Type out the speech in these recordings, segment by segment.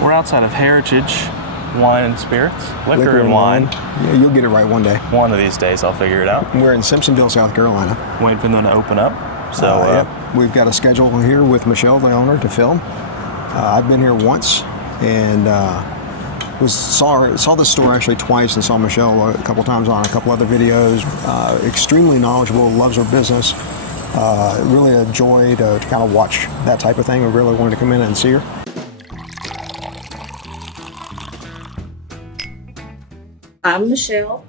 We're outside of Heritage Wine and Spirits, liquor and wine. Yeah, you'll get it right one day. One of these days I'll figure it out. We're in Simpsonville, South Carolina. Waiting for them to open up. So Yep. We've got a schedule here with Michelle, the owner, to film. I've been here once and saw this store actually twice and saw Michelle a couple times on a couple other videos. Extremely knowledgeable, loves her business. Really a joy to kind of watch that type of thing. We really wanted to come in and see her. I'm Michelle.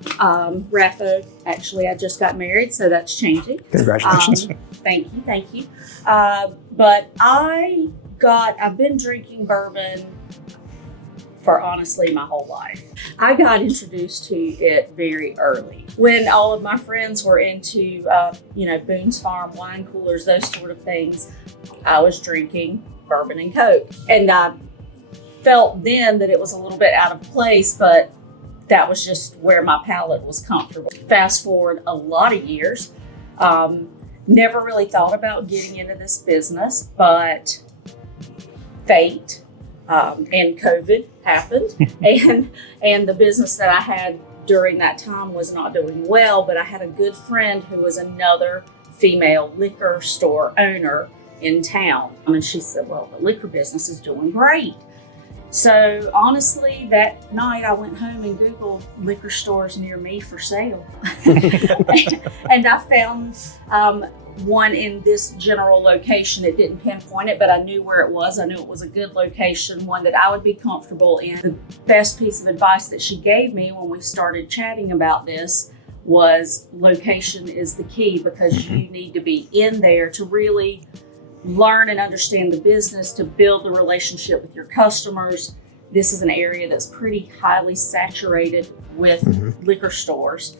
Rafa, actually, I just got married, so that's changing. Congratulations. Thank you. But I've been drinking bourbon for honestly my whole life. I got introduced to it very early when all of my friends were into, Boone's Farm wine coolers, those sort of things. I was drinking bourbon and Coke, and I felt then that it was a little bit out of place, but that was just where my palate was comfortable. Fast forward a lot of years, never really thought about getting into this business, but fate and COVID happened, and the business that I had during that time was not doing well, but I had a good friend who was another female liquor store owner in town. And she said, well, the liquor business is doing great. So honestly, that night I went home and Googled liquor stores near me for sale. And I found one in this general location. It didn't pinpoint it, but I knew where it was. I knew it was a good location, one that I would be comfortable in. The best piece of advice that she gave me when we started chatting about this was location is the key, because you need to be in there to really learn and understand the business, to build the relationship with your customers. This is an area that's pretty highly saturated with liquor stores.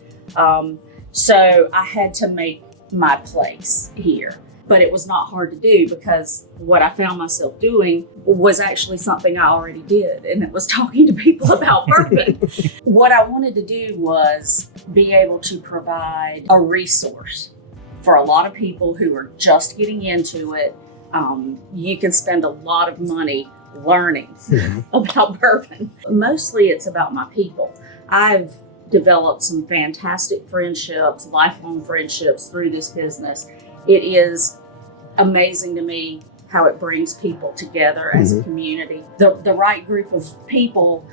So I had to make my place here, but it was not hard to do because what I found myself doing was actually something I already did, and it was talking to people about bourbon. What I wanted to do was be able to provide a resource for a lot of people who are just getting into it. You can spend a lot of money learning about bourbon. Mostly it's about my people. I've developed some fantastic friendships, lifelong friendships through this business. It is amazing to me how it brings people together as a community. The right group of people,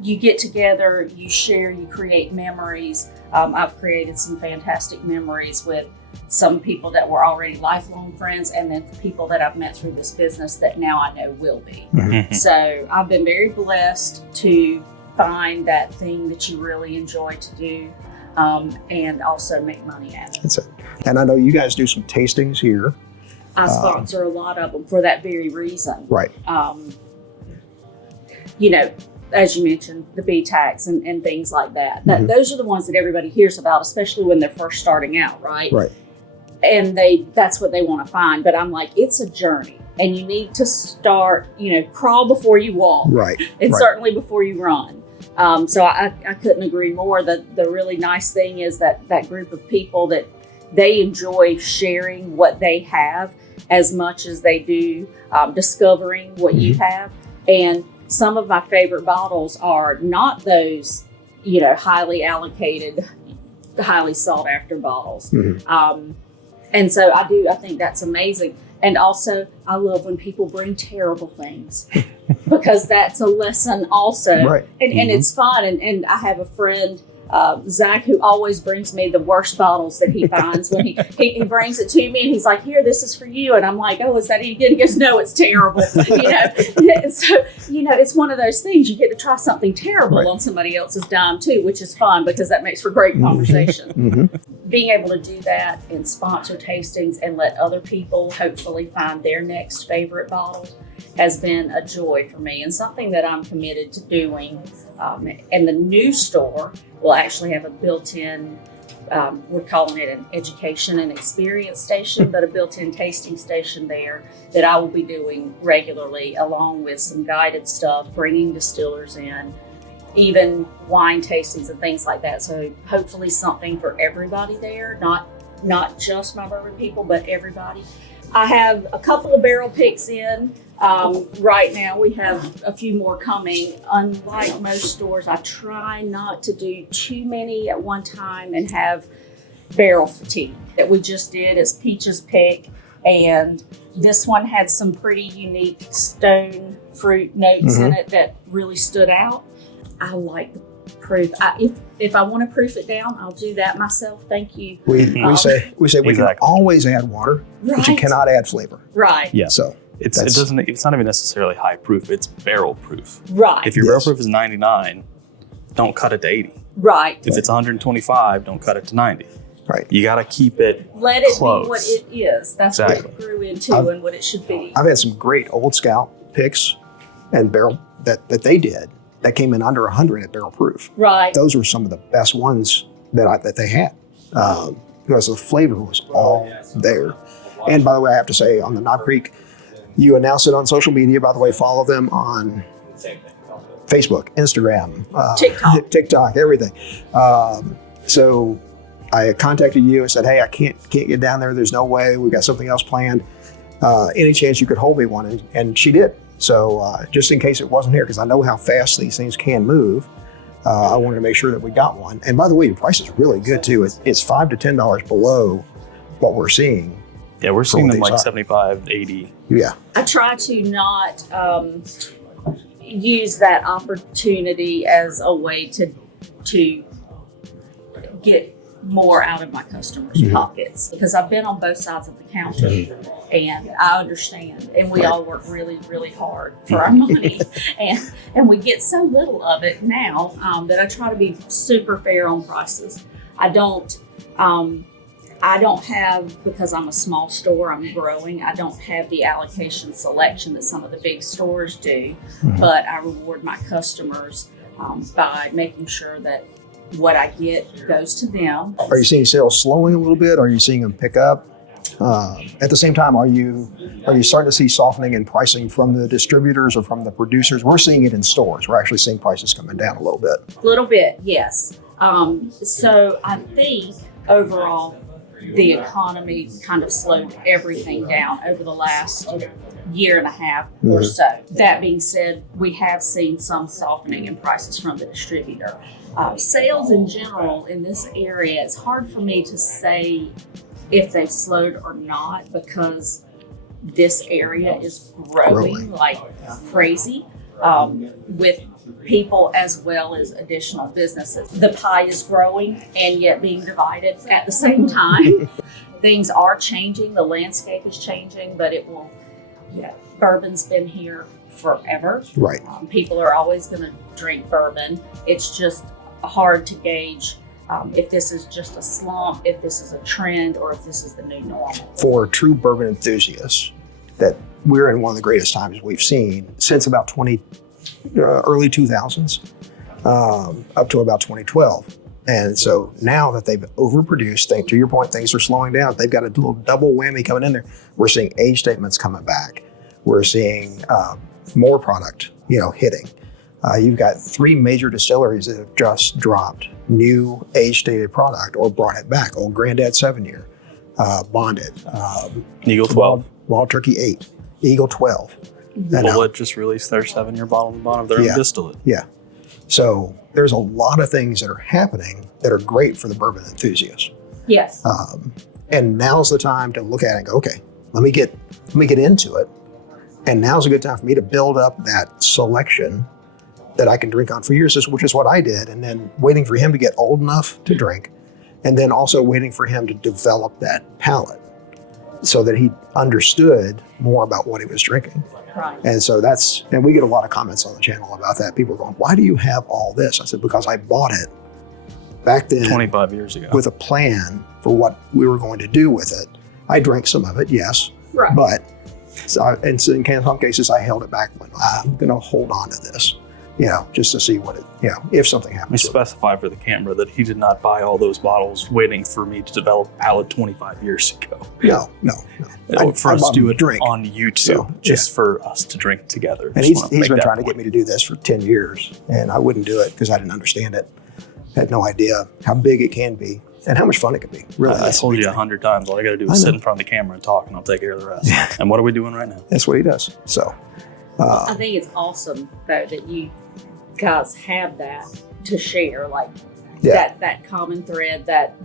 you get together, you share, you create memories. I've created some fantastic memories with some people that were already lifelong friends, and then people that I've met through this business that now I know will be. So I've been very blessed to find that thing that you really enjoy to do, and also make money at it. That's it. And I know you guys do some tastings here. I sponsor a lot of them for that very reason. Right. As you mentioned, the B tax and things like that. Those are the ones that everybody hears about, especially when they're first starting out, right? Right. And that's what they want to find. But I'm like, it's a journey, and you need to start, crawl before you walk. Right. And certainly before you run. So I couldn't agree more. The really nice thing is that group of people, that they enjoy sharing what they have as much as they do discovering what you have. And some of my favorite bottles are not those, highly allocated, highly sought after bottles. And so I think that's amazing. And also, I love when people bring terrible things because that's a lesson also. Right. And it's fun. And I have a friend, Zach, who always brings me the worst bottles that he finds when he brings it to me, and he's like, here, this is for you. And I'm like, oh, is that any good? He goes, no, it's terrible. So, it's one of those things. You get to try something terrible on somebody else's dime too, which is fun because that makes for great conversation. Being able to do that and sponsor tastings and let other people hopefully find their next favorite bottle has been a joy for me, and something that I'm committed to doing. And the new store will actually have a built-in, we're calling it an education and experience station, but a built-in tasting station there that I will be doing regularly, along with some guided stuff, bringing distillers in, even wine tastings and things like that. So hopefully something for everybody there, not just my bourbon people, but everybody. I have a couple of barrel picks in. Right now, we have a few more coming. Unlike most stores, I try not to do too many at one time and have barrel fatigue. That we just did is Peach's Pick, and this one had some pretty unique stone fruit notes in it that really stood out. I like the proof. If I want to proof it down, I'll do that myself. Thank you. We say we can always add water, but you cannot add flavor. Right. Yeah. So it's not even necessarily high proof. It's barrel proof. Right. If your barrel proof is 99, don't cut it to 80. Right. If it's 125, don't cut it to 90. Right. You got to keep it Let it close. be what it is. That's Exactly. what it grew into and what it should be. I've had some great Old Scout picks and barrel that they did that came in under 100 at barrel proof. Right. Those were some of the best ones that they had because the flavor was all there. And by the way, I have to say on the Knob Creek, you announced it on social media. By the way, follow them on Facebook, Instagram, TikTok, everything. So I contacted you and said, hey, I can't get down there. There's no way. We've got something else planned. Any chance you could hold me one? And she did. So just in case it wasn't here, because I know how fast these things can move, I wanted to make sure that we got one. And by the way, the price is really good too. It's $5 to $10 below what we're seeing. Yeah, we're seeing them like 75, 80. Yeah. I try to not use that opportunity as a way to get more out of my customers' pockets, because I've been on both sides of the counter and I understand, and we all work really, really hard for our money and we get so little of it now that I try to be super fair on prices. I don't have, because I'm a small store, I'm growing, I don't have the allocation selection that some of the big stores do, but I reward my customers by making sure that what I get goes to them. Are you seeing sales slowing a little bit? Are you seeing them pick up? At the same time, are you starting to see softening in pricing from the distributors or from the producers? We're seeing it in stores. We're actually seeing prices coming down a little bit. A little bit, yes. So I think overall, the economy kind of slowed everything down over the last year and a half or so. That being said, we have seen some softening in prices from the distributor. Sales in general in this area, it's hard for me to say if they've slowed or not, because this area is growing like crazy with people as well as additional businesses. The pie is growing and yet being divided at the same time. Things are changing, the landscape is changing, but it will, bourbon's been here forever. Right. People are always going to drink bourbon. It's just hard to gauge if this is just a slump, if this is a trend, or if this is the new normal. For true bourbon enthusiasts, that we're in one of the greatest times we've seen since about early 2000s up to about 2012. And so now that they've overproduced, to your point, things are slowing down. They've got a little double whammy coming in there. We're seeing age statements coming back. We're seeing more product, hitting. You've got 3 major distilleries that have just dropped new age-stated product or brought it back. Old Granddad 7-year, Bonded, Eagle 12. Wild Turkey 8, Eagle 12. Bullet just released their 7-year bottle of the bottom of their own distillate. Yeah. So there's a lot of things that are happening that are great for the bourbon enthusiast. Yes. And now's the time to look at it and go, okay, let me get into it. And now's a good time for me to build up that selection that I can drink on for years, which is what I did. And then waiting for him to get old enough to drink. And then also waiting for him to develop that palate so that he understood more about what he was drinking. Right. And so and we get a lot of comments on the channel about that. People are going, why do you have all this? I said, because I bought it back then 25 years ago with a plan for what we were going to do with it. I drank some of it, yes. Right. But in some cases, I held it back when I'm going to hold on to this, just to see what if something happens. We specify for the camera that he did not buy all those bottles waiting for me to develop a palate 25 years ago. No. For us to do it drink on YouTube, just for us to drink together. And he's been trying to get me to do this for 10 years, and I wouldn't do it because I didn't understand it. I had no idea how big it can be. and how much fun it can be. Really, I told you 100 times. All I got to do is sit in front of the camera and talk, and I'll take care of the rest. And what are we doing right now? That's what he does. So, I think it's awesome though that you guys have that to share, like that common thread, that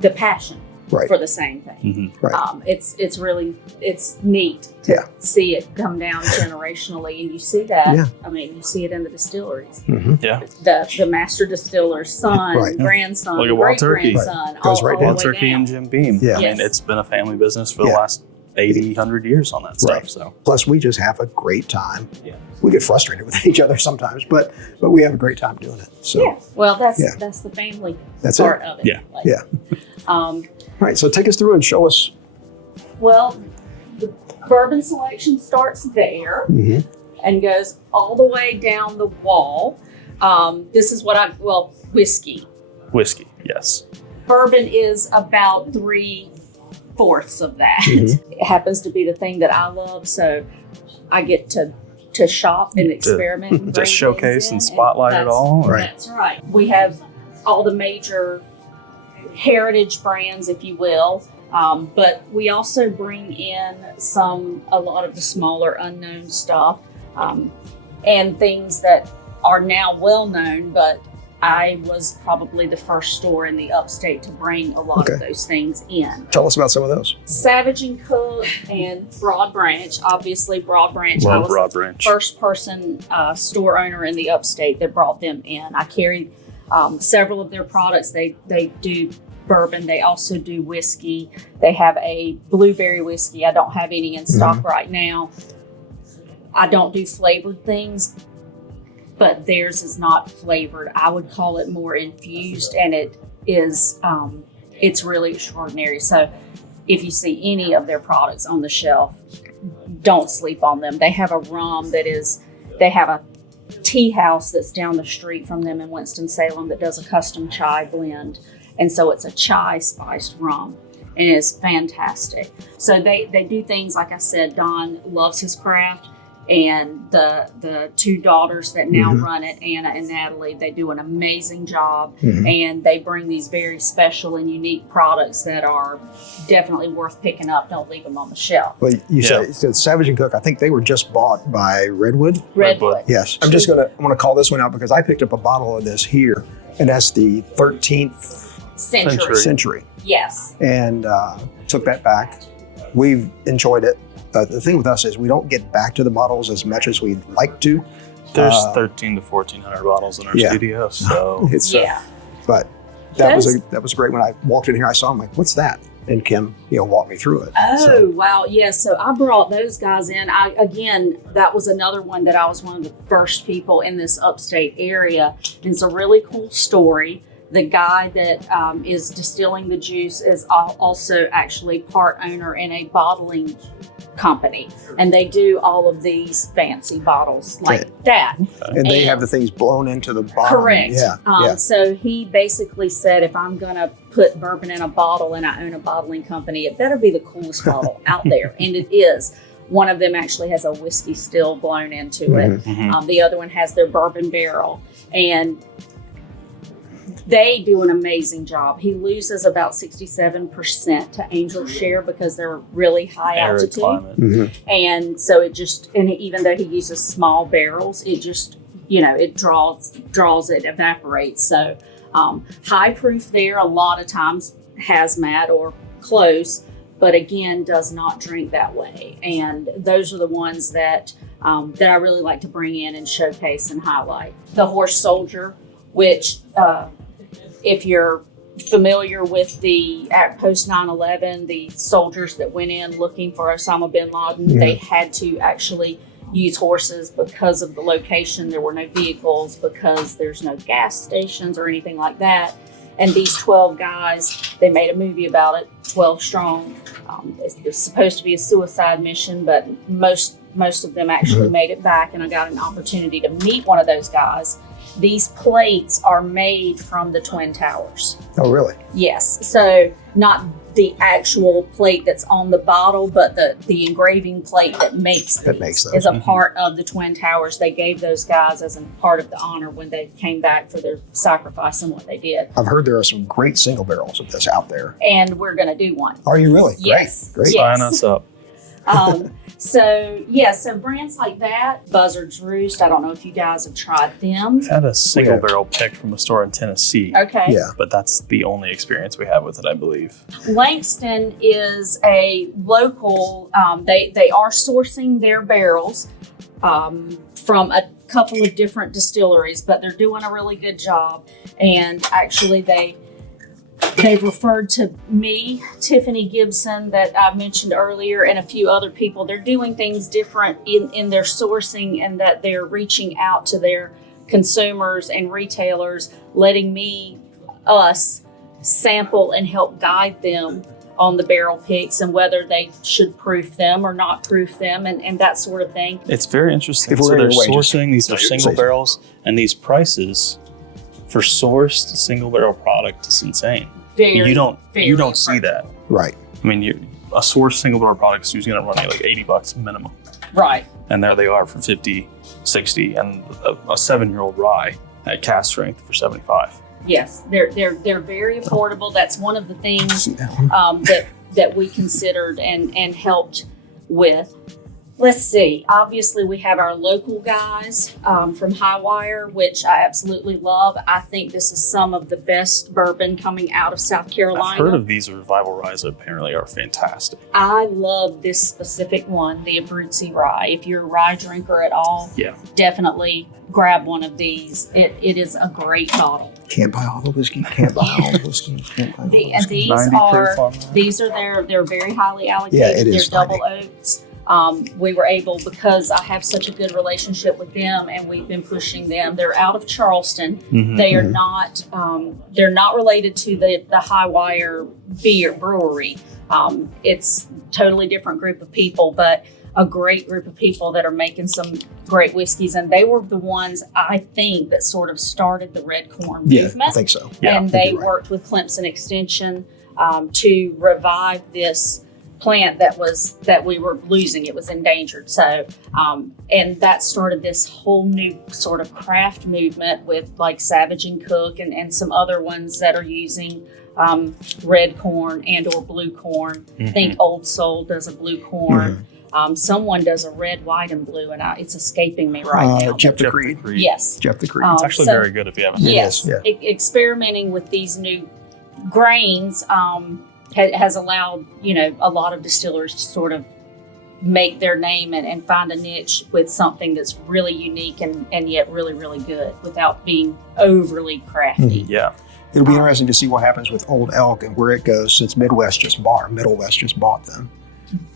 the passion for the same thing. Right. It's really neat to see it come down generationally, and you see that. Yeah. I mean, you see it in the distilleries. Yeah. The master distiller's son, grandson, Look at Wild Turkey. great-grandson, Goes right all the Wild way Turkey down. and Jim Beam. Yeah. I mean, it's been a family business for the last 80, 100 years on that stuff. Right. So plus, we just have a great time. We get frustrated with each other sometimes, but we have a great time doing it. So well, that's the family part of it. Yeah. Like, All right, so take us through and show us. Well, the bourbon selection starts there and goes all the way down the wall. This is what whiskey. Whiskey, yes. Bourbon is about 3/4 of that. It happens to be the thing that I love, so I get to shop and experiment. And to bring showcase things in, and spotlight it all. That's right. We have all the major heritage brands, if you will, but we also bring in a lot of the smaller unknown stuff and things that are now well known, but I was probably the first store in the upstate to bring a lot of those things in. Tell us about some of those. Savage and Cook and Broad Branch. Obviously, Broad Branch. Love I was Broad the Branch. first person store owner in the upstate that brought them in. I carried several of their products. They do bourbon. They also do whiskey. They have a blueberry whiskey. I don't have any in stock right now. I don't do flavored things, but theirs is not flavored. I would call it more infused, and it is, it's really extraordinary. So if you see any of their products on the shelf, don't sleep on them. They have a rum they have a tea house that's down the street from them in Winston-Salem that does a custom chai blend. And so it's a chai spiced rum, and it's fantastic. So they do things, like I said, Don loves his craft, and the two daughters that now run it, Anna and Natalie, they do an amazing job, and they bring these very special and unique products that are definitely worth picking up. Don't leave them on the shelf. Well, you said Savage and Cook. I think they were just bought by Redwood. Redwood. Yes. I'm going to call this one out because I picked up a bottle of this here, and that's the 13th century. Yes. And took that back. We've enjoyed it. The thing with us is we don't get back to the bottles as much as we'd like to. There's 1,300 to 1,400 bottles in our studio, so it's but that was great. When I walked in here, I saw them, like, what's that? And Kim, walked me through it. Oh, wow. Yes. So I brought those guys in. That was another one that I was one of the first people in this upstate area. And it's a really cool story. The guy that is distilling the juice is also actually part owner in a bottling company, and they do all of these fancy bottles like that. And they have the things blown into the bottom. Correct. So he basically said, if I'm going to put bourbon in a bottle and I own a bottling company, it better be the coolest bottle out there. And it is. One of them actually has a whiskey still blown into it. The other one has their bourbon barrel. And they do an amazing job. He loses about 67% to Angel Share because they're really high altitude. And so even though he uses small barrels, it just, it draws it, evaporates. So high proof there, a lot of times hazmat or close, but again, does not drink that way. And those are the ones that I really like to bring in and showcase and highlight. The Horse Soldier, which if you're familiar with the post 9/11, the soldiers that went in looking for Osama bin Laden, they had to actually use horses because of the location. There were no vehicles because there's no gas stations or anything like that. And these 12 guys, they made a movie about it, 12 strong. It's supposed to be a suicide mission, but most of them actually made it back, and I got an opportunity to meet one of those guys. These plates are made from the Twin Towers. Oh, really? Yes. So not the actual plate that's on the bottle, but the engraving plate that makes those. is a part of the Twin Towers. They gave those guys as a part of the honor when they came back for their sacrifice and what they did. I've heard there are some great single barrels of this out there. And we're going to do one. Are you really? Yes. Great. Yes. Sign us up. So brands like that, Buzzard's Roost, I don't know if you guys have tried them. I've had a single barrel picked from a store in Tennessee. Okay. Yeah. But that's the only experience we have with it, I believe. Langston is a local, they are sourcing their barrels from a couple of different distilleries, but they're doing a really good job. And actually they've referred to me, Tiffany Gibson, that I mentioned earlier, and a few other people. They're doing things different in their sourcing, and that they're reaching out to their consumers and retailers, letting us sample and help guide them on the barrel picks and whether they should proof them or not proof them and that sort of thing. It's very interesting. If we're So they're anyway, sourcing, these are say single so. barrels, and these prices for sourced single barrel product is insane. Very, you don't very see that. Right. I mean, a sourced single barrel product is usually going to run you like $80 minimum. Right. And there they are for 50, 60, and a 7-year-old rye at cast strength for 75. Yes, they're very affordable. That's one of the things See that one? that we considered and helped with. Let's see. Obviously, we have our local guys from Highwire, which I absolutely love. I think this is some of the best bourbon coming out of South Carolina. I've heard of these revival ryes that apparently are fantastic. I love this specific one, the Abruzzi rye. If you're a rye drinker at all, definitely grab one of these. It is a great bottle. Can't buy all the whiskey. Can't buy all the whiskey. Can't buy all the And whiskey. 90 proof on that. these are they're very highly allocated. Yeah, it is They're double oaks. We were able, because I have such a good relationship with them and we've been pushing them. They're out of Charleston. Mhm. They are not, they're not related to the Highwire beer brewery. It's totally different group of people, but a great group of people that are making some great whiskeys. And they were the ones, I think, that sort of started the red corn movement. I think so. Yeah, And I think they you're right. worked with Clemson Extension to revive this plant that we were losing. It was endangered. So, and that started this whole new sort of craft movement with like Savage and Cook and some other ones that are using red corn and or blue corn. I think Old Soul does a blue corn. Someone does a red, white, and blue, and it's escaping me right now. Jeff the Jeff Creed. Creed. Yes. Jeff the Creed. It's actually So- very good if you haven't. Yes. Yeah. Experimenting with these new grains has allowed, a lot of distillers to sort of make their name and find a niche with something that's really unique and yet really, really good without being overly crafty. Yeah. It'll be interesting to see what happens with Old Elk and where it goes since Middle West just bought them.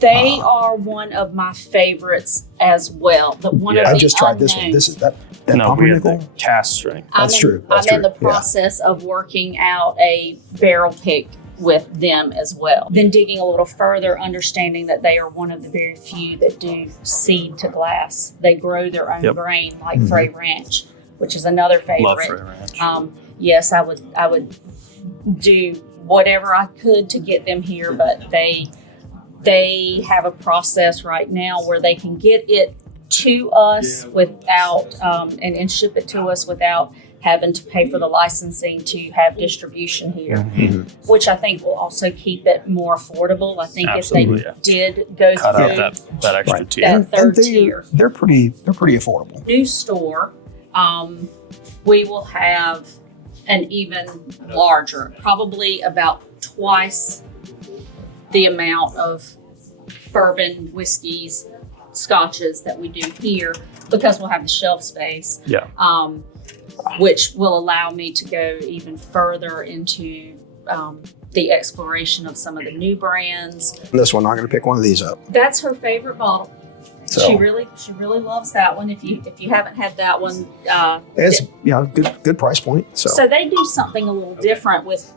They are one of my favorites as well. But one of I the just tried this one. unknowns- This is that No, we had pumpernickel. the cast strength. That's true. That's I'm in true. the process of working out a barrel pick with them as well. Then digging a little further, understanding that they are one of the very few that do seed to glass. They grow their own grain like Frey Ranch, which is another favorite. Love Frey Ranch. Yes, I would do whatever I could to get them here, but they have a process right now where they can get it to us without and ship it to us without having to pay for the licensing to have distribution here, which I think will also keep it more affordable. I think Absolutely, if they did go Cut through out that extra Right. tier. that third and tier they're pretty affordable. new store, we will have an even larger, probably about twice the amount of bourbon, whiskeys, scotches that we do here because we'll have the shelf space. Yeah. Which will allow me to go even further into the exploration of some of the new brands. This one, I'm going to pick one of these up. That's her favorite bottle. So She really loves that one. If you haven't had that one, it's good price point. so they do something a little different with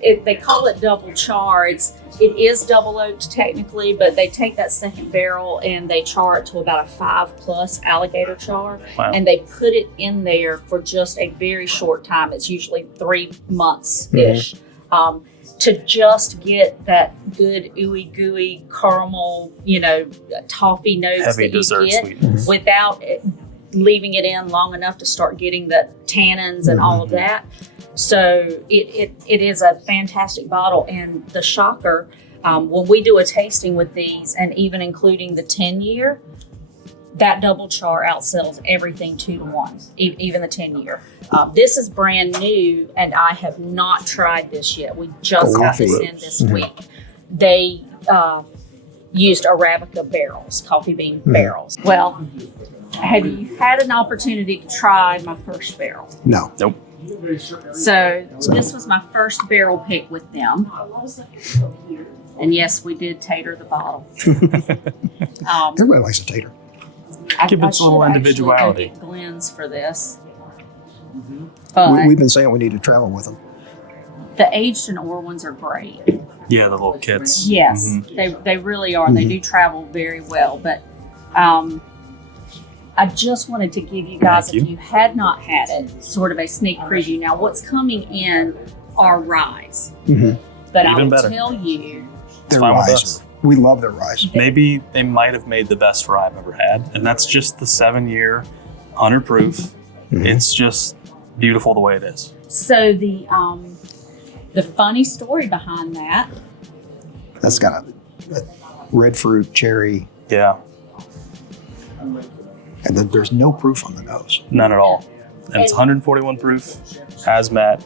it. They call it double char. It is double oaked technically, but they take that second barrel and they char it to about a 5+ alligator char, Wow. and they put it in there for just a very short time. It's usually 3 months ish. to just get that good ooey gooey caramel, toffee notes Heavy that you dessert get sweetness. without leaving it in long enough to start getting the tannins and all of that. So it is a fantastic bottle. And the shocker, when we do a tasting with these, and even including the 10-year, that double char outsells everything 2 to 1, even the 10-year. This is brand new, and I have not tried this yet. We just got this in this week. They used Arabica barrels, coffee bean barrels. Well, have you had an opportunity to try my first barrel? No. Nope. So this was my first barrel pick with them. And yes, we did tater the bottle. Everybody likes a tater. Give it a little individuality. Get Glenn's for this. But We've been saying we need to travel with them. the aged and ore ones are great. Yeah, the little kits. Yes, they really are. They do travel very well. But I just wanted to give you guys, if you had not had it, sort of a sneak preview. Now, what's coming in are ryes. But I will tell you, their ryes. We love their ryes. Maybe they might have made the best rye I've ever had, and that's just the 7-year, 100 proof. It's just beautiful the way it is. So the funny story behind that. That's got a red fruit, cherry. Yeah. And then there's no proof on the nose. None at all. And it's 141 proof, hazmat.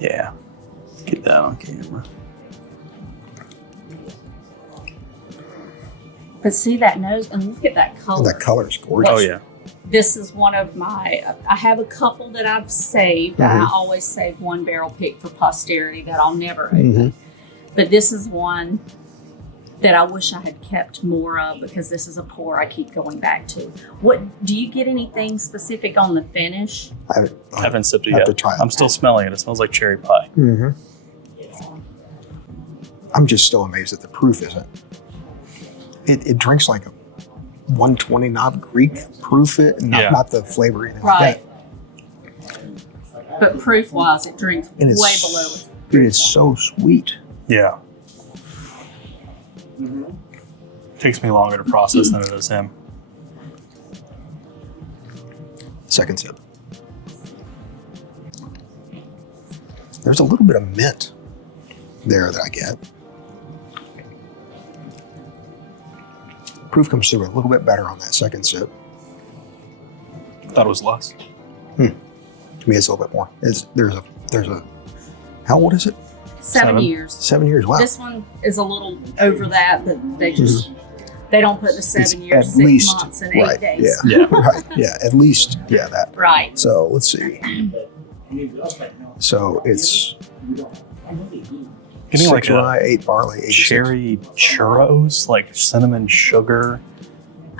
Yeah. Get that on camera. But see that nose, and look at that color. That color is gorgeous. Oh, yeah. This is one of my, I have a couple that I've saved. I always save one barrel pick for posterity that I'll never open. But this is one that I wish I had kept more of, because this is a pour I keep going back to. What do you get anything specific on the finish? I haven't sipped it have yet. to try it. I'm still smelling it. It smells like cherry pie. I'm just still amazed that the proof isn't. It drinks like a 129 Greek proof, not the flavor. Right. But proof wise, it drinks And it's, way below. Dude, it's so sweet. Yeah. Takes me longer to process than it does him. Second sip. There's a little bit of mint there that I get. Proof comes through a little bit better on that second sip. Thought it was less. To me, it's a little bit more. There's a. How old is it? 7 years. 7 years. Wow. This one is a little over that, but they just they don't put the 7 years, at 6 least, months, and 8 right, days. Yeah. Right. Yeah. At least. Yeah. That. Right. So let's see. So it's Getting 6 like rye, 8 barley, 86. cherry churros, like cinnamon sugar.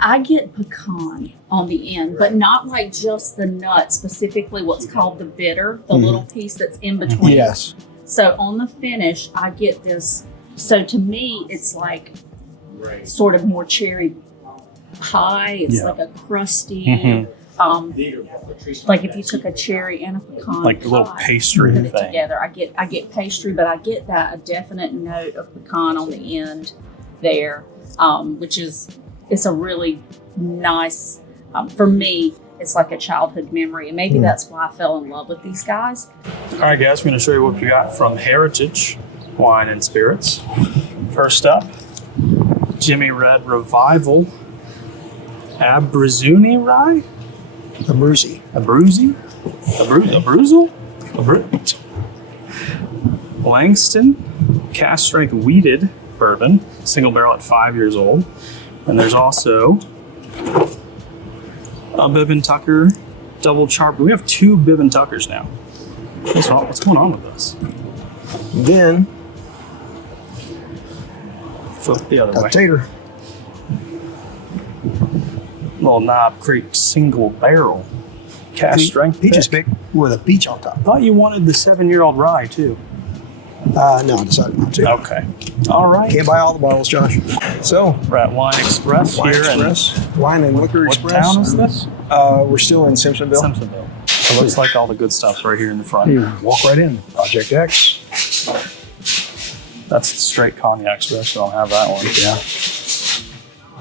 I get pecan on the end, but not like just the nut, specifically what's called the bitter, the little piece that's in between. Yes. So on the finish, I get this. So to me, it's like sort of more cherry pie. It's like a crusty, like if you took a cherry and a pecan, Like a little pie, pastry put it thing. together. I get pastry, but I get a definite note of pecan on the end there, which is it's a really nice. For me, it's like a childhood memory, and maybe that's why I fell in love with these guys. All right, guys, we're going to show you what we got from Heritage Wine and Spirits. First up, Jimmy Red Revival Abruzini Rye? Abruzzi. Abruzzi? Brewzle? Langston Cast Strength Wheated Bourbon, single barrel at 5 years old. And there's also a Bib and Tucker double char. We have 2 Bib and Tuckers now. What's going on with this? Then Flip the other a way. tater. Little Knob Creek single barrel cast strength Peaches pick. pick with a peach on top. Thought you wanted the 7-year-old rye too. No, I decided not to. Okay. All right. Can't buy all the bottles, Josh. So, We're at Wine Express Wine here Express, Wine and Liquor What Express. town is this? We're still in in Simpsonville. Simpsonville. It looks like all the good stuff's right here in the front. You walk right in. Project X. That's the straight cognac, so I actually don't have that one. Yeah.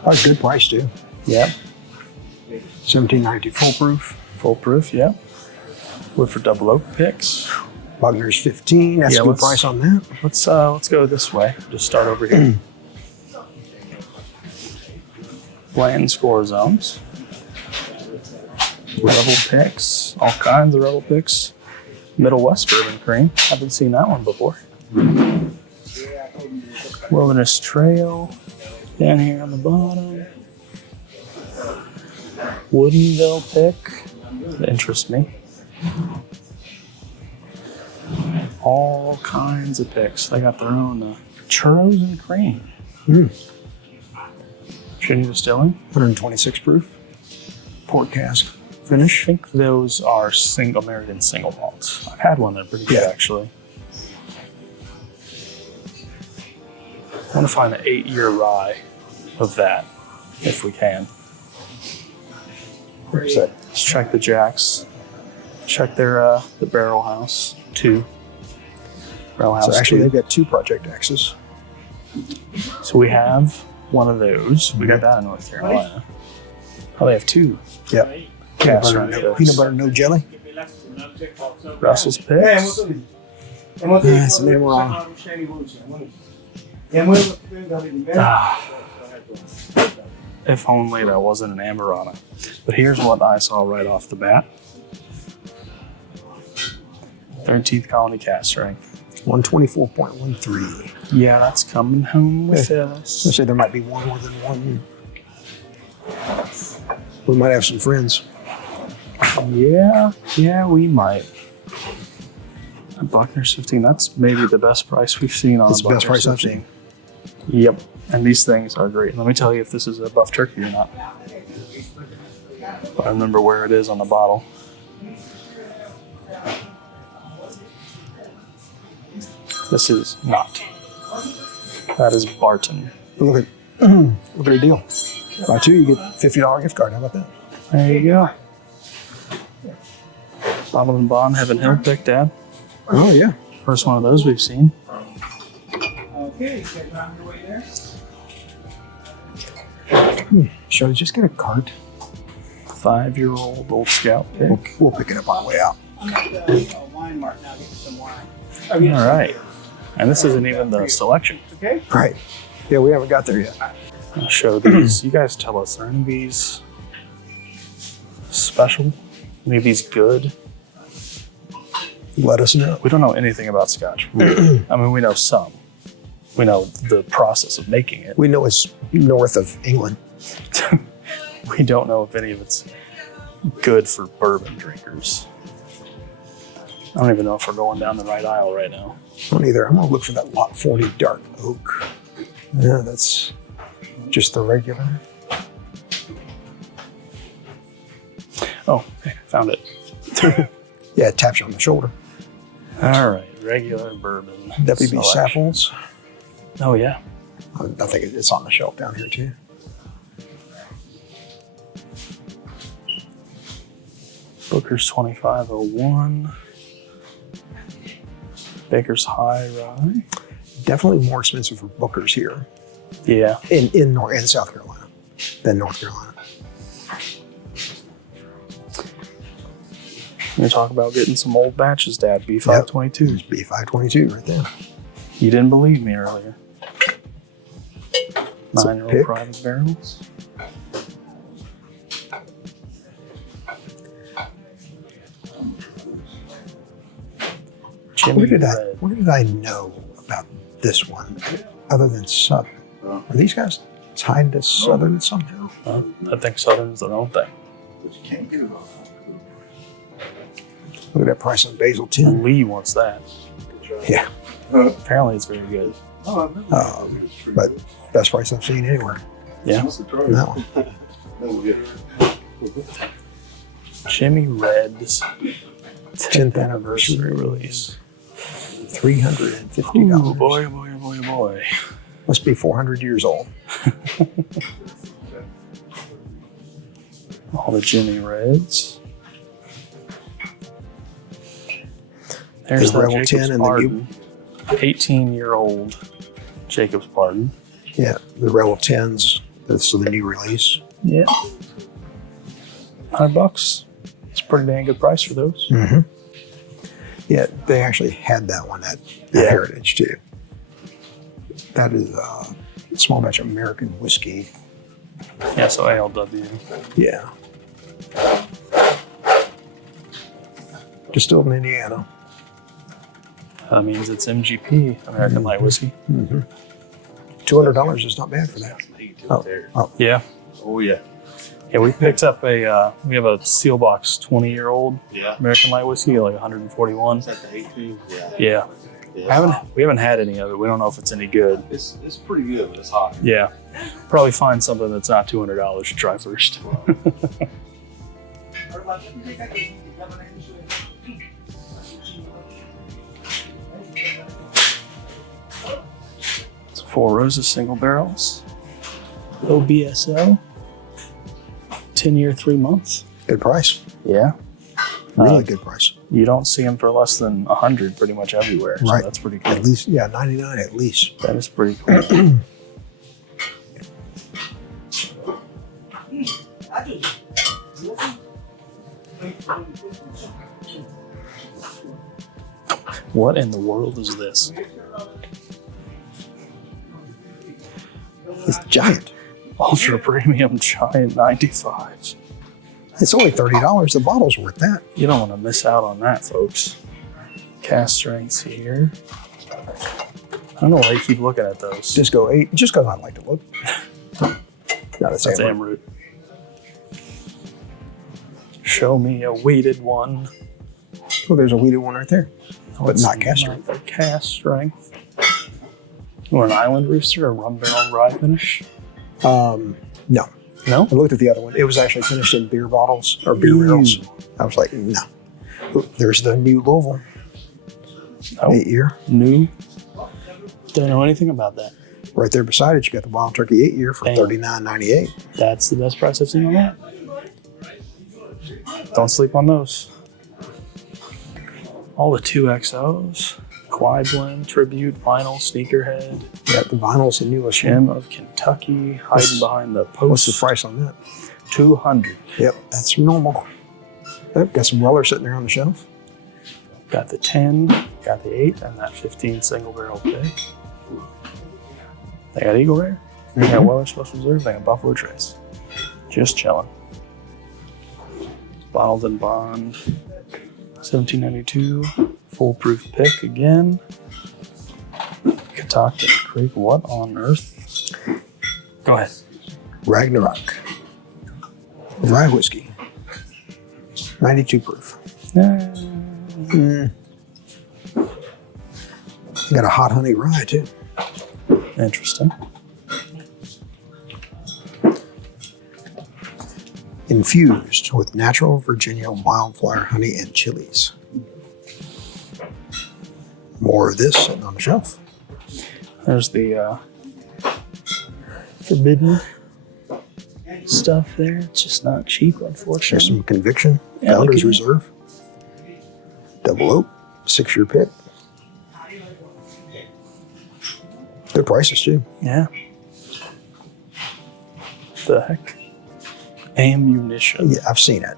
Oh, good price too. Yep. 1792 full proof. Full proof, yep. Woodford double oak picks. Bugner's 15. That's a good price on that. Let's go this way. Just start over here. Blanton score zones. Rebel picks. All kinds of rebel picks. Middle West bourbon cream. Haven't seen that one before. Wilderness Trail. Down here on the bottom. Woodinville pick. That interests me. All kinds of picks. They got their own churros and cream. Trinity Distilling. 126 proof. Port cask I finish. think those are American single malts. I've had one. They're pretty good, actually. I want to find an 8-year rye of that, if we can. Where's that? Let's check the jacks. Check their the barrel house 2. Barrel house. So actually, 2. they've got 2 Project X's. So we have one of those. We got that in North Carolina. Oh, they have 2. Yep. Cast Peanut butter, no jelly. Russell's picks. That's an Amaranth. If only that wasn't an Amarana. But here's what I saw right off the bat. 13th colony cast strength. 124.13. Yeah, that's coming home with us. I say there might be one more than one. We might have some friends. Yeah, we might. A Buckner's 15, that's maybe the best price we've seen on It's a the best Buckner's price I've 15. seen. Yep, and these things are great. Let me tell you if this is a buff turkey or not. But I remember where it is on the bottle. This is not. That is Barton. Look at the deal. Buy 2, you get $50 gift card. How about that? There you go. Bottle and Bond, Heaven Hill pick, Dad. Oh yeah. First one of those we've seen. Okay, you guys on your way there? Shall we just get a cart? 5-year-old Old Scout pick. We'll pick it up on the way out. I'm at the wine mart now, get some wine. All right. And this isn't even the selection. Okay? Right. Yeah, we haven't got there yet. I'll show these. You guys tell us, are any of these special? Any of these good? Let us know. We don't know anything about Scotch. Really. I mean, we know some. We know the process of making it. We know it's north of England. We don't know if any of it's good for bourbon drinkers. I don't even know if we're going down the right aisle right now. I don't either. I'm gonna look for that Lot 40 dark oak. Yeah, that's just the regular. Oh, okay, found it. Yeah, it taps you on the shoulder. All right, regular bourbon. WB selection. Saffels. Oh, yeah. I think it's on the shelf down here too. Booker's 2501. Baker's High Rye. Definitely more expensive for Booker's here Yeah. in South Carolina than North Carolina. We're talking about getting some old batches, Dad. B522. It's B522 right there. You didn't believe me earlier. It's a 9-year-old pick. private barrels. Jimmy Red. Where did I know about this one other than Southern? Are these guys tied to Southern somehow? I think Southern's their own thing. But you can't get it all. Look at that price on Basil 10. Lee wants that. Yeah. Apparently it's very good. But best price I've seen anywhere. Yeah. On that one. Jimmy Red's 10th anniversary release. $350. Ooh, boy, boy, boy, boy. Must be 400 years old. All the Jimmy Reds. There's the the Rebel 10 Jacob's and the Pardon. 18-year-old Jacob's Pardon. Yeah, the Rebel 10s. This is the new release. Yeah. $100. It's a pretty dang good price for those. Mm-hmm. Yeah, they actually had that one at Heritage too. That is a small batch American whiskey. Yeah, so ALW. Yeah. Distilled in Indiana. That means it's MGP, American Light Whiskey. Mm-hmm. $200 is not bad for that. Oh. Yeah. Oh yeah. Yeah, we picked up we have a seal box 20-year-old American Light Whiskey, like 141. Is that the 18? Yeah. Yeah. We haven't had any of it. We don't know if it's any good. It's pretty good, but it's hot. Yeah. Probably find something that's not $200 to try first. It's 4 Roses single barrels. OBSO. 10-year, 3 months. Good price. Yeah. Really good price. You don't see them for less than 100 pretty much everywhere. So Right. that's pretty cool. At least, 99 at least. That is pretty cool. What in the world is this? It's giant. Ultra Premium Giant 95. It's only $30. The bottle's worth that. You don't want to miss out on that, folks. Cast strengths here. I don't know why you keep looking at those. Just go 8. Just because I like to look. No, that's That's Amroot. Amroot. Show me a weighted one. Oh, there's a weeded one right there. But It's not cast strength. not the cast strength. You want an Island Rooster or rum barrel rye finish? No. No? I looked at the other one. It was actually finished in beer bottles or beer barrels. I was like, no. Ooh, there's the new Louisville. Oh, 8-year. new? Don't know anything about that. Right there beside it, you got the Wild Turkey 8-year for Damn. $39.98. That's the best price I've seen on that. Don't sleep on those. All the 2XOs. Quai Blend, Tribute, Vinyl, Sneakerhead, Yeah, the vinyl's the newest one. Gem of Kentucky, hiding behind the post. What's the price on that? 200. Yep, that's normal. Yep, got some Weller sitting there on the shelf. Got the 10, got the 8, and that 15 single barrel pick. They got Eagle Rare, they got Weller Special Reserve, they got Buffalo Trace. Just chilling. Bottled and Bond, 1792. Foolproof pick again. Catoctin Creek. What on earth? Go ahead. Ragnarok. Rye whiskey. 92 proof. Got a hot honey rye too. Interesting. Infused with natural Virginia wildflower honey and chilies. More of this sitting on the shelf. There's the forbidden stuff there. It's just not cheap, There's unfortunately. some Conviction. Yeah, look Founders at Reserve. Double Oak. 6-year pick. Good prices too. Yeah. The heck? Ammunition. Yeah, I've seen it.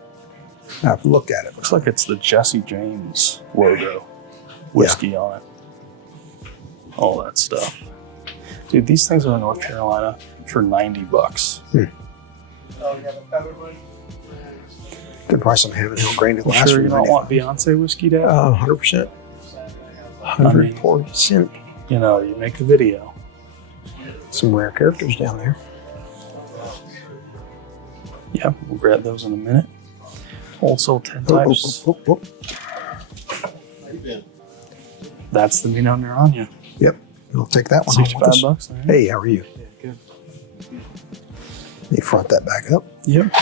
I've looked at it. Looks like it's the Jesse James logo. Whiskey on it. All that stuff. Dude, these things are in North Carolina for $90. Oh, you have a feather one? Good price on Heaven Hill Grain to You Glass. sure for you don't 95. want Beyonce whiskey, Dad? 100%. 100%. You know, you make a video. Some rare characters down there. Yeah, we'll grab those in a minute. Old Soul 10 types. Oh. How you been? That's the Vino Neurania. Yep. We'll take that one home with us. $65. All right. Hey, how are you? Yeah, good. Let me front that back up. Yep.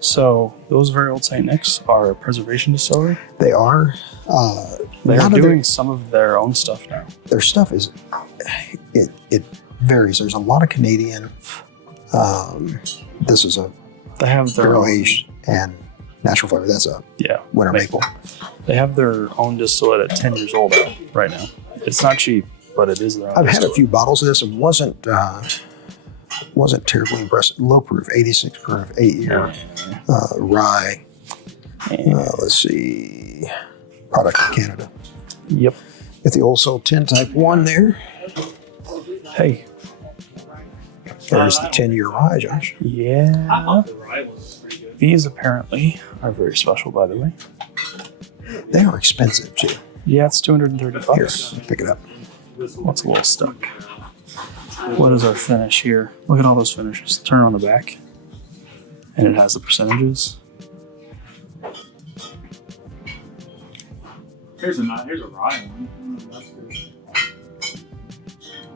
So those very old St. Nick's are a preservation distillery. They are. They're none of doing some of their own stuff now. their stuff is, it varies. There's a lot of Canadian. This is a They have their barrel own, aged, and natural flavor. That's a Yeah. winter maple. They have their own distillate at 10 years old out right now. It's not cheap, but it is their own I've had a distillate. few bottles of this. It wasn't terribly impressive. Low proof, 86 proof, 8-year rye. Let's see, product of Canada. Yep. Get the Old Soul 10 Type 1 there. Hey. There's the 10-year rye, Josh. Yeah. The rye was pretty good. These apparently are very special, by the way. They are expensive too. Yeah, it's $230. Here, pick it up. What's a little stuck? What is our finish here? Look at all those finishes. Turn on the back. And it has the percentages. Here's a rye one. That's good.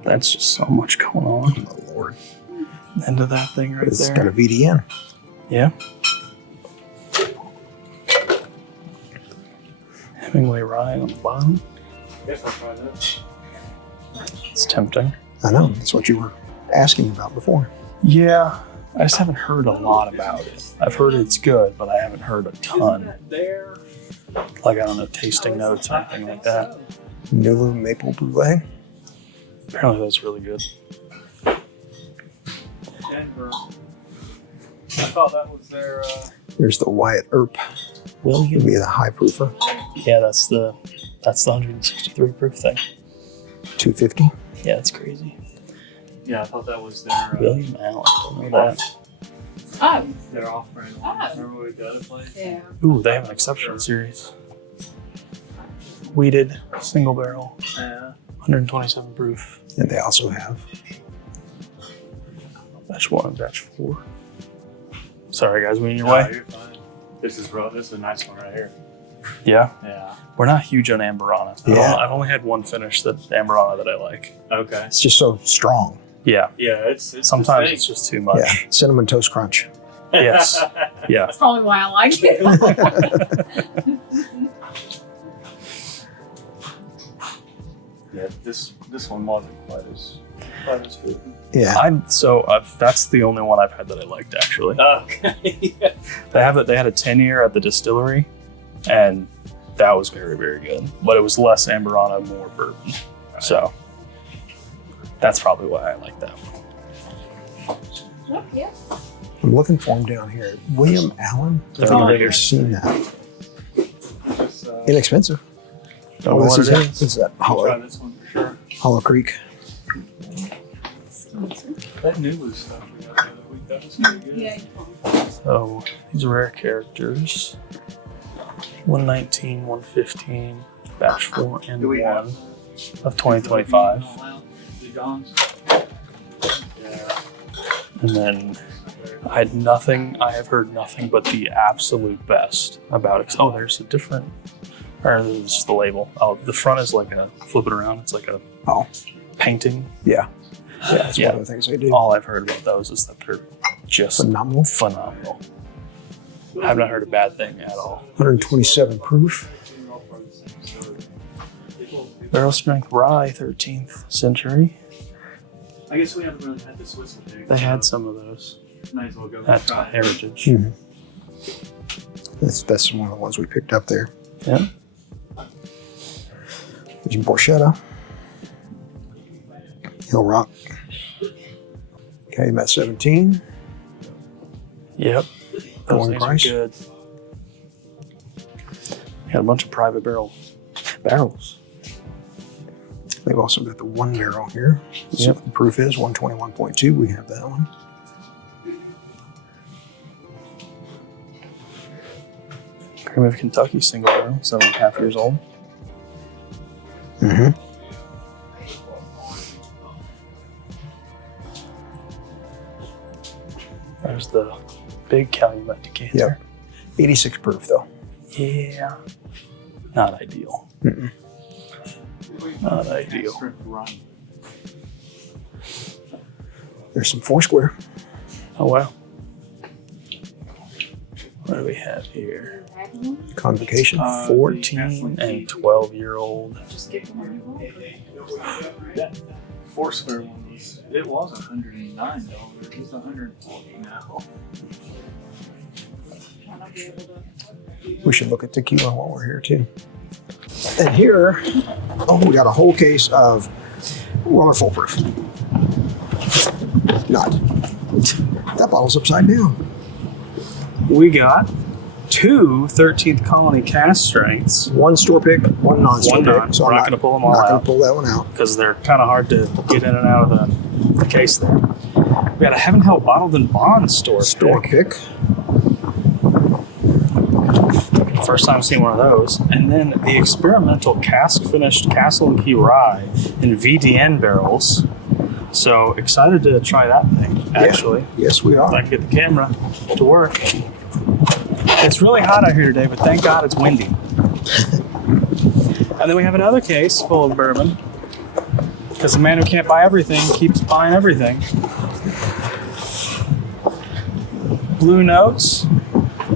That's just so much going on. Oh, Lord. Into that thing right It's there. got a VDN. Yeah. Hemingway rye on the bottom. Guess I'll try that. It's tempting. I know. That's what you were asking about before. Yeah, I just haven't heard a lot about it. I've heard it's good, but I haven't heard a ton. There. Like, I don't know, tasting notes or anything like that. Nulu Maple Brûlée. Apparently that's really good. Denver. I thought that was their. There's the Wyatt Earp. Will you be the high proofer? Yeah, that's the 163 proof thing. 250. Yeah, that's crazy. Yeah, I thought that was their. William Allen, don't know that. Oh, Their off-brand one. Remember we got a place? yeah. Ooh, they have an exception series. Wheated, single barrel, Yeah. 127 proof. And they also have Batch 1 and batch 4. Sorry guys, we in your No, way? you're fine. This is a nice one right here. Yeah. Yeah. We're not huge on Amberana. Yeah. I've only had one finish that Amberana that I like. Okay. it's just so strong. Yeah. Yeah, it's Sometimes the it's just too much. Yeah. Cinnamon Toast Crunch. thing. Yes. Yeah. That's probably why I like it. Yeah, this one wasn't quite as good. Yeah. That's the only one I've had that I liked actually. Okay. They had a 10-year at the distillery, and that was very, very good. But it was less Amberana, more bourbon. So that's probably why I like that one. Oh, yeah. I'm looking for him down here. William Allen? I They're think I've bigger. never seen that. This, Inexpensive. Don't know this what is it it. is. This is that I'll try Hollow, this one for sure. Hollow Creek. That new stuff we got the other week, that was pretty good. Yeah. So these are rare characters. 119, 115, batch 4 and Do we 1 have of 2025. The Johns? Yeah. And then I have heard nothing but the absolute best about it. Oh, there's a different, or this is just the label. Oh, the front is like flip it around, it's like a painting. Yeah. Yeah, that's Yeah. one of the things they do. All I've heard about those is that they're just Phenomenal. phenomenal. I have not heard a bad thing at all. 127 proof. Barrel strength rye, 13th century. I guess we haven't really had the Swiss one. They had some of those Might as well go at try it. Heritage. Mhm. That's one of the ones we picked up there. Yeah. There's your Borchetta. Hill Rock. Okay, about 17. Yep. Those Going things are price. good. Got a bunch of private barrels. They've also got the 1 barrel here. See Yep. what the proof is 121.2. We have that one. Cream of Kentucky single barrel, 7.5 years old. Mm-hmm. There's the big Calumet decanter. Yep. 86 proof though. Yeah. Not ideal. Mm-mm. Not ideal. Strip run. There's some Foursquare. Oh wow. What do we have here? Convocation. 14 and 12-year-old. That Foursquare one was $109. It's $140 now. We should look at tequila while we're here too. And here, we got a whole case of, well, they're foolproof. Not. That bottle's upside down. We got 2 13th Colony cask strengths. One store pick, one non-store One pick. non. We're not going to pull them all Not going out to pull that one out. because they're kind of hard to get in and out of the case there. We got a Heaven Hell Bottled in Bond store Pick. First time seeing one of those. And then the experimental cask finished Castle and Key Rye in VDN barrels. So excited to try that thing, actually. Yeah. Yes, we If are. I can get the camera to work. It's really hot out here today, but thank God it's windy. And then we have another case full of bourbon. Because the man who can't buy everything keeps buying everything. Blue Notes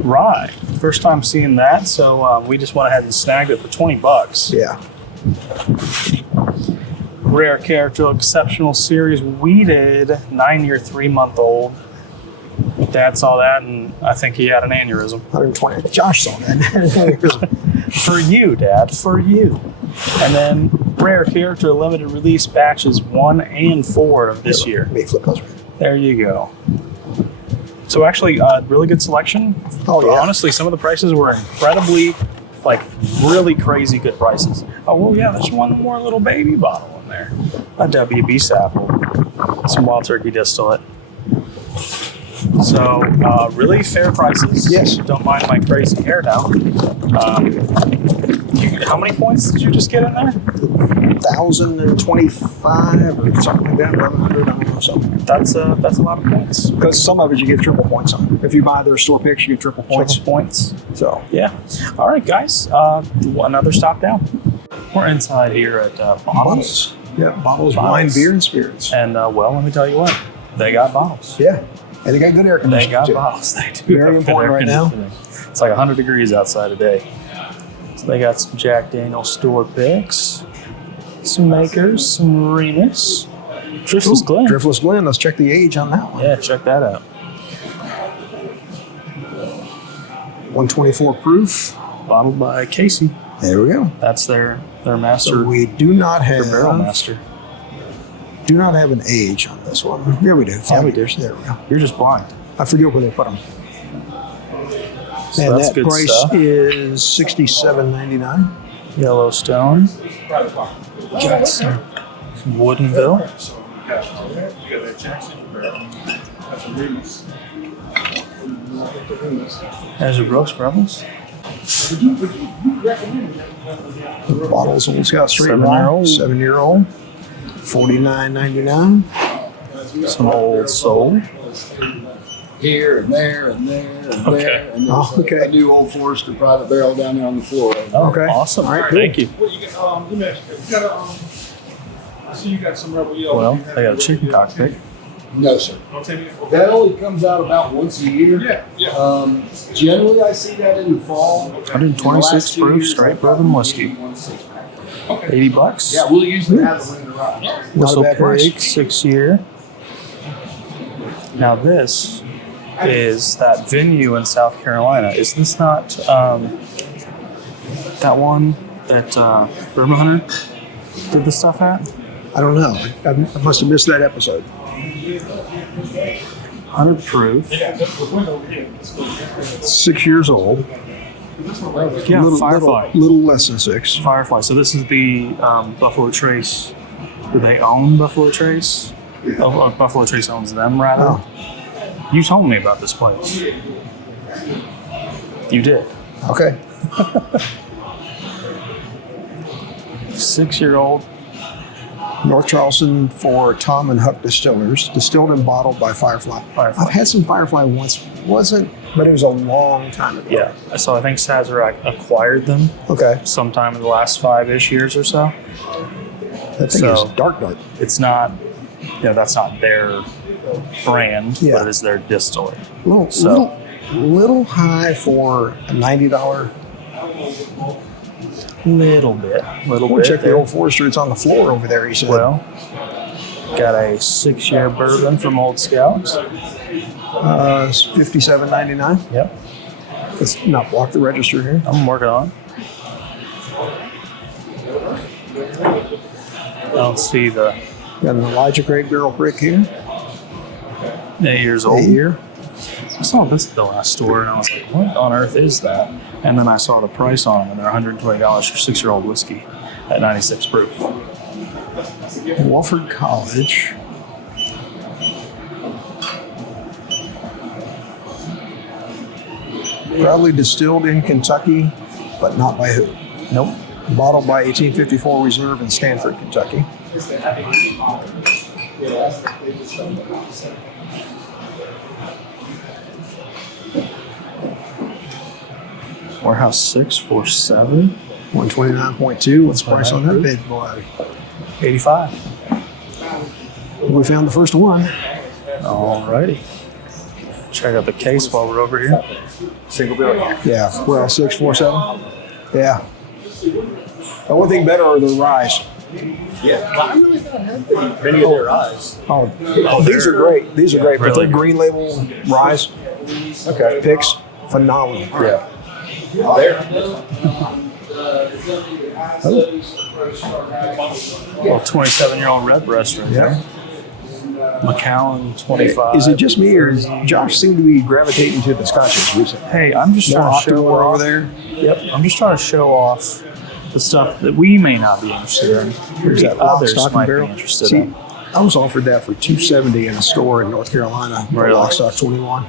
Rye. First time seeing that, so we just went ahead and snagged it for $20. Yeah. Rare Character Exceptional Series Weeded 9-year, 3-month-old. Dad saw that, and I think he had an aneurysm. 120. Josh saw that. For you, Dad, for you. And then Rare Character Limited Release Batches 1 and 4 of this year. Let me flip those. There you go. So actually, really good selection. Oh, yeah. Honestly, some of the prices were incredibly, really crazy good prices. Oh, well, yeah, there's one more little baby bottle in there. A WB sample. Some Wild Turkey distillate. So, really fair prices. Yes. Don't mind my crazy hair now. How many points did you just get in there? 1,025 or something like that, 1,100, I don't know, something. That's a lot of points. Because some of it you get triple points on. If you buy their store picks, you get triple points. Triple points. So, Yeah. All right, guys. Another stop down. We're inside here at Bottles. Yeah, bottles, wine, beer, and spirits. And, well, let me tell you what. They got bottles. Yeah. And they got good air They conditioning. got too. bottles. They do. Very have good important air right now. conditioning. It's like 100 degrees outside today. So they got some Jack Daniel's store picks, some Makers, some Remus, Driftless Glen. Driftless Glen. Let's check the age on that one. Yeah, check that out. 124 proof. Bottled by Casey. There we go. That's their master, So we do not their have barrel master. Do not have an age on this one. Yeah, we do. Yeah, we do. There we go. You're just blind. I forget where they put them. So And that's that good price stuff. is $67.99. Yellowstone. Got some Woodinville. There's your Brooks Rebels. Bottles Old Scout Street 7-year-old. 7-year-old. $49.99. Some Old Soul. Here and there and there and Okay. there. And Oh, there's okay. a new Old Forester private barrel down there on the floor. Okay. Awesome. All right, cool. Thank you. What you got? Let me ask you. You got a, I see you got some Rebel Yellow. Well, You have they got a Rebel chicken Yellow. cockpit. No, sir. Don't tell me. That only comes out about once a year. Yeah. Generally, I see that in the fall. 126 proof straight bourbon whiskey. $80. Yeah, we'll usually have it when they're right. Not a Whistle bad price. Pig, 6-year. Now this is that venue in South Carolina. Is this not that one that Bourbon Hunter did the stuff at? I don't know. I must have missed that episode. 100 proof. 6 years old. Yeah, little, Firefly. Little less than 6. Firefly. So this is the Buffalo Trace. Do they own Buffalo Trace? Oh, Buffalo Trace owns them, rather. Oh. You told me about this place. You did. Okay. 6-year-old. North Charleston for Tom and Huck Distillers. Distilled and bottled by Firefly. Firefly. I've had some Firefly once. But it was a long time ago. Yeah. So I think Sazerac acquired them Okay. sometime in the last 5-ish years or so. That thing So- is dark. It's not, that's not their brand, Yeah. but it is their distillery. Little high for a $90. Little bit. We'll check the Old Forester. It's on the floor over there, he said. Well, got a 6-year bourbon from Old Scouts. $57.99. Yep. Let's not block the register here. I'm working on it. I don't see the Got an Elijah Great barrel brick here. 8 years old. 8 year. I saw this at the last store and I was like, what on earth is that? And then I saw the price on them and they're $120 for 6-year-old whiskey at 96 proof. Woodford College. Proudly distilled in Kentucky, but not by who? Nope. Bottled by 1854 Reserve in Stanford, Kentucky. Warehouse 647. 129.2. What's the price on that big boy? 85. We found the first one. Alrighty. Check out the case while we're over here. Single bill. Yeah, well, 647. Yeah. The only thing better are the ryes. Yeah. I really don't have many of their eyes. Oh, these are great. These are great. But Really? they're green label ryes. Okay. Picks, phenomenal. Yeah. There. Well, 27-year-old redbreast right there. Macallan 25. Is it just me, or does Josh seem to be gravitating to the Scotches recently? Hey, I'm just More trying to show Octomore off. over there. Yep, I'm just trying to show off the stuff that we may not be interested in. Here's The that lock, others stock, and might be barrel. interested See, in. I was offered that for $270 in a store in North Carolina. Really? Lock, stock, 21.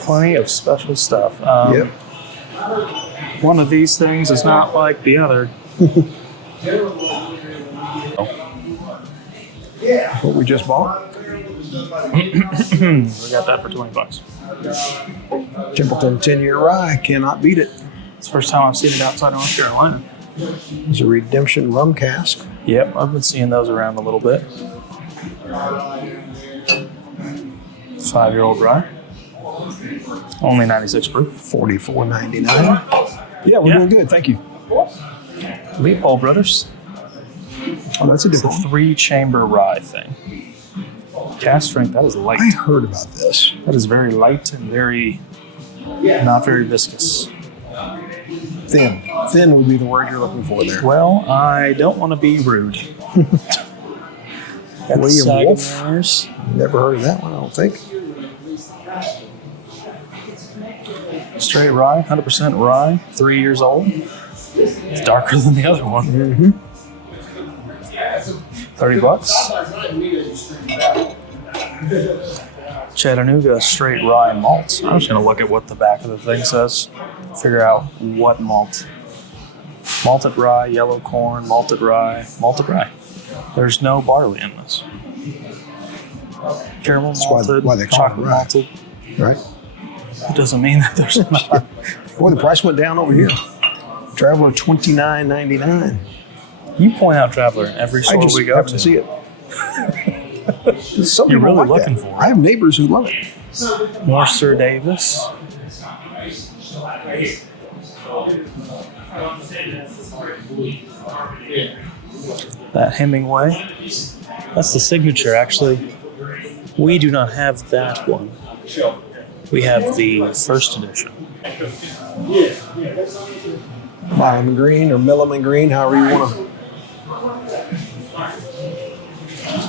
Plenty of special stuff. Yep. One of these things is not like the other. What we just bought. We got that for $20. Templeton 10-year rye. Cannot beat it. It's the first time I've seen it outside of North Carolina. It's a Redemption rum cask. Yep, I've been seeing those around a little bit. 5-year-old rye. Only 96 proof. $44.99. Yeah, we're Yeah. doing good. Thank you. Leopold Brothers. Oh, that's a It's a different one. 3-chamber rye thing. Cast strength, that is light. I heard about this. That is very light and very, not very viscous. Thin. Thin would be the word you're looking for there. Well, I don't want to be rude. William Wolf. Sagamores. Never heard of that one, I don't think. Straight rye, 100% rye, 3 years old. It's darker than the other one. Mm-hmm. $30. Chattanooga straight rye malt. I'm just gonna look at what the back of the thing says. Figure out what malt. Malted rye, yellow corn, malted rye, malted rye. There's no barley in this. Caramel That's why malted, they call it chocolate rye. malted. Right? It doesn't mean that there's not. Boy, the price went down over here. Traveler $29.99. You point out Traveler in every I store just we go happen to. to see it. Some You're people really like looking that. for it. I have neighbors who love it. More Sir Davis. That Hemingway. That's the signature, actually. We do not have that one. We have the first edition. Milam Green or Milliman Green, however you want to.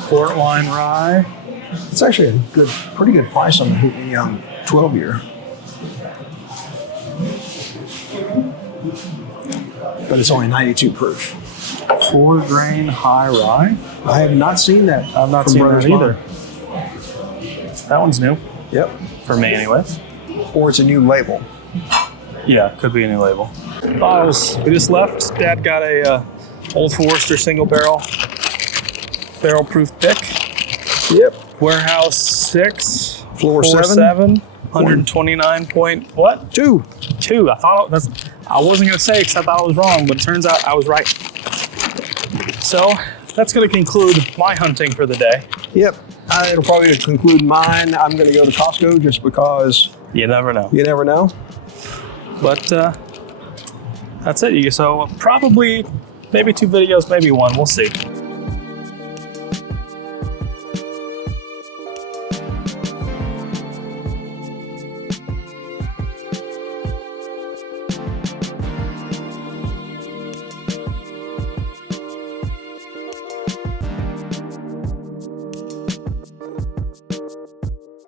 Port wine rye. It's actually a good, pretty good price on the Hootenanny Young 12-year. But it's only 92 proof. 4-grain high rye. I have not seen that. I've not from seen Brothers that either. Bond. That one's new. Yep. For me, anyways. Or it's a new label. Yeah, could be a new label. Bottles. We just left. Dad got a Old Forester single barrel proof pick. Yep. Warehouse 6. Floor 7. 7. 129 point what? 2. I thought I wasn't gonna say because I thought I was wrong, but it turns out I was right. So that's gonna conclude my hunting for the day. Yep. It'll probably conclude mine. I'm going to go to Costco just because You never know. you never know. But that's it. So probably maybe 2 videos, maybe 1. We'll see.